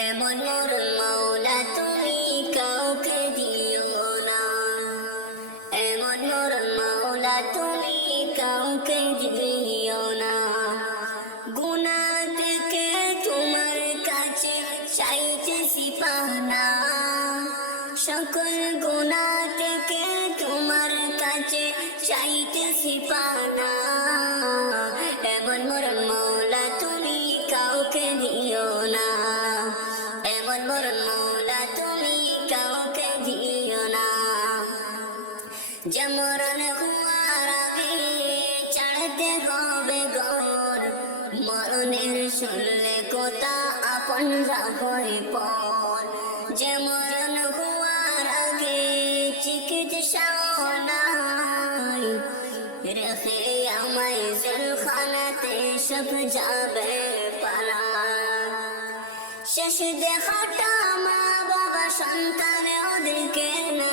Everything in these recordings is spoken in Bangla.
এমন মোর মৌলা তুমি কাউকে দিও না। এমন মোর মৌলা তুমি কাউকে দিও না। থেকে তোমার কাছে চাইতেছি পানা সকল থেকে তোমার কাছে চাইতেছি পানা এমন মোর মৌলা তুমি কাউকে দিও চড়তে হবে গর মরণের শুনলে কোথা আপন রাখে পর। যেমন হুয়ার আগে চিকিৎসা নাই। রেখে আমায় জেলখানাতে সব যাবে পালা। শেষ দেখাটা মা বাবা সন্তান ওদেরকে না।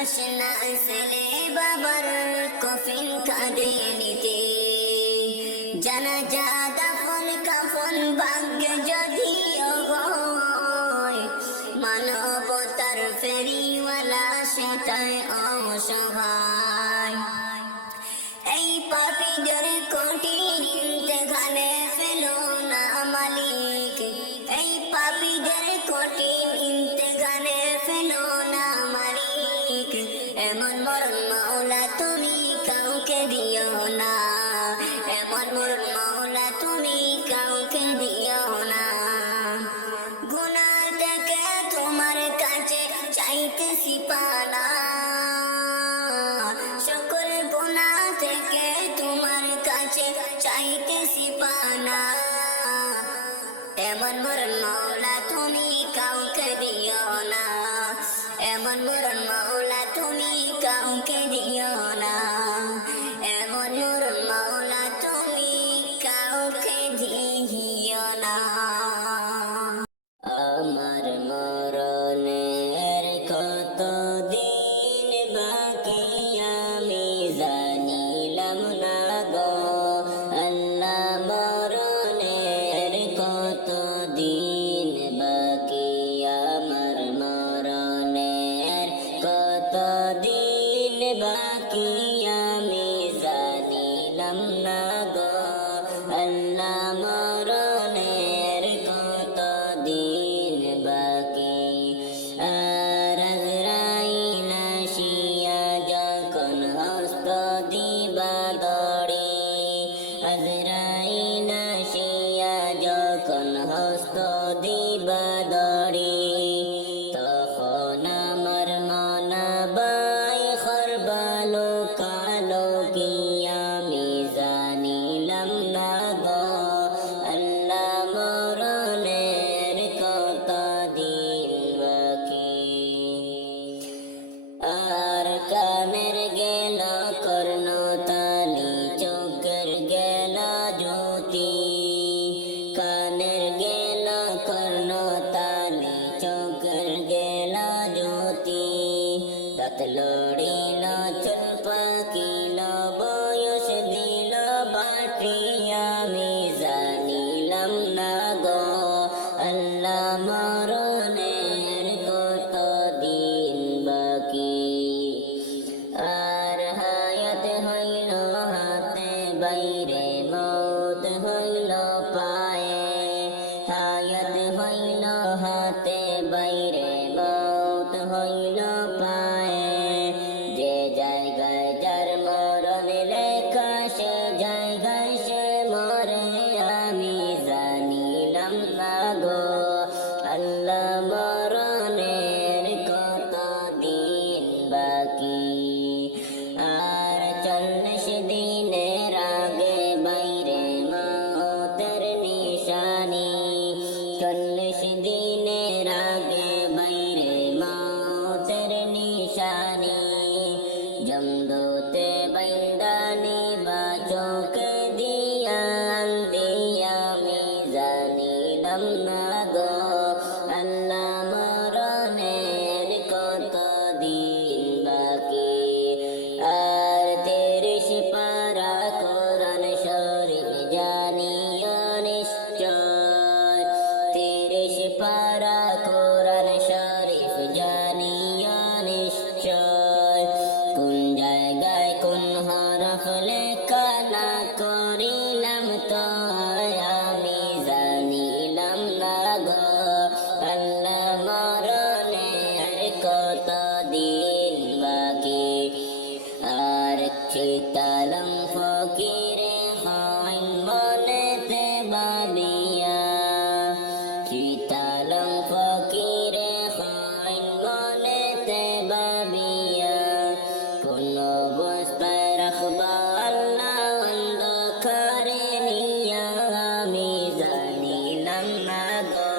আসে না আসলে বাবার কফিন কাঁদে নিতে। ভাগ্য যদি মানবতার ফেরিওয়ালা সেটাই অসহায়। চাইতেছি পানা সকল গুনাহ থেকে তোমার কাছে চাইতেছি পানা এমন মরণ মাওলা তুমি কাউকে দিও না এমন মরণ মাওলা তুমি কাউকে দিও না এমন মরণ মাওলা তুমি কাউকে দিও না রাত লড়িল চুল পাকিল বয়স দিল বাটি। আমি জানিলাম না গো আল্লাহ মরণের গো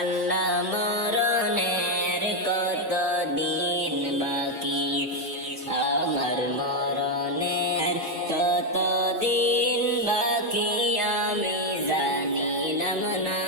আল্লাহ মরণের কত দিন বাকি? আমার মরণের কত দিন বাকি? আমি জানি না